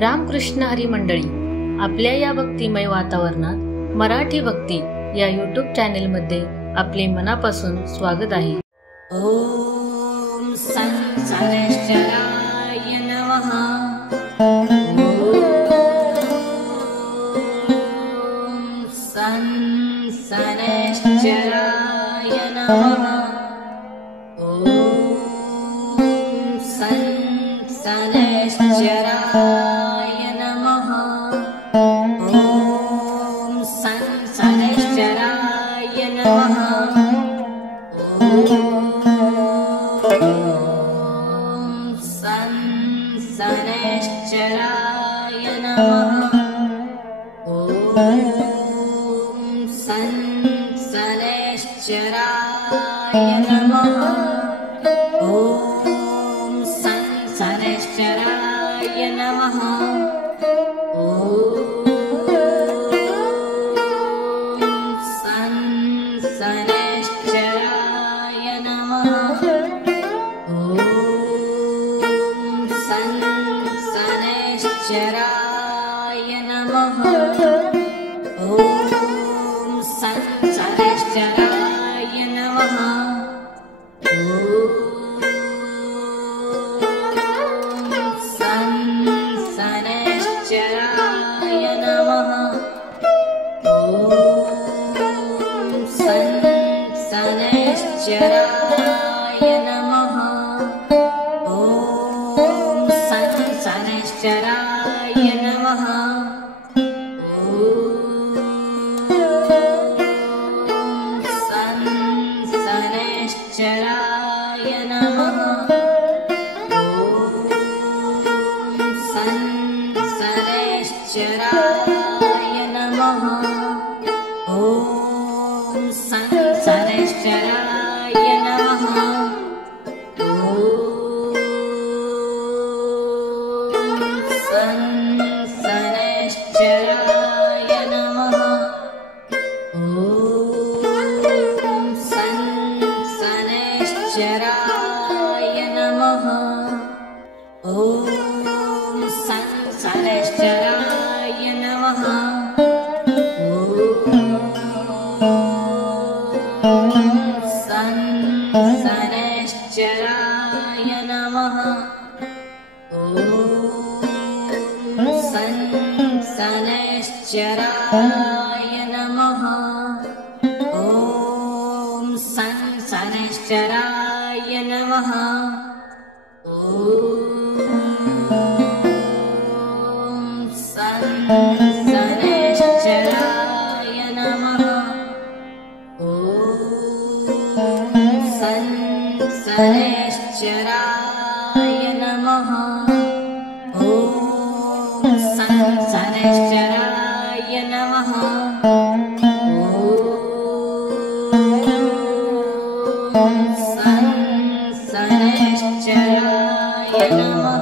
रामकृष्ण हरी मंडळी, आपल्या या भक्तिमय वातावरणात मराठी भक्ती या यूट्यूब चॅनेलमध्ये आपले मनापासून स्वागत आहे। ओम संसारेश्वराय नमः। ओम संसारेश्वराय नमः। ओम संसारेश्वराय नमः। ओम संसारेश्वराय नमः। संसारेश्वराय नमः। ओम संसारेश्वराय नमः। ओम संसारेश्वराय नमः। ओम संसारेश्वराय नमः। संसारेश्वराय नमः। ओम संसारेश्वराय नमः। ओम संसारेश्वराय नमः। ओम संसारेश्वराय नमः। ओम संसारेश्वराय नमः। संसारेश्वराय नमः। संसारेश्वराय नमः। ओम संसारेश्वराय नमः। संसारेश्वराय नमः। ओम संसारेश्वराय नमः। ओम संसारेश्वराय नमः। संसारेश्वराय नमः। संसारेश्वराय नमः। ओम संसारेश्वराय नमः। ओम संसारेश्वराय नमः। ओम संसारेश्वराय नमः। ओम संसारेश्वराय नमः। ओम संसारेश्वराय नमः।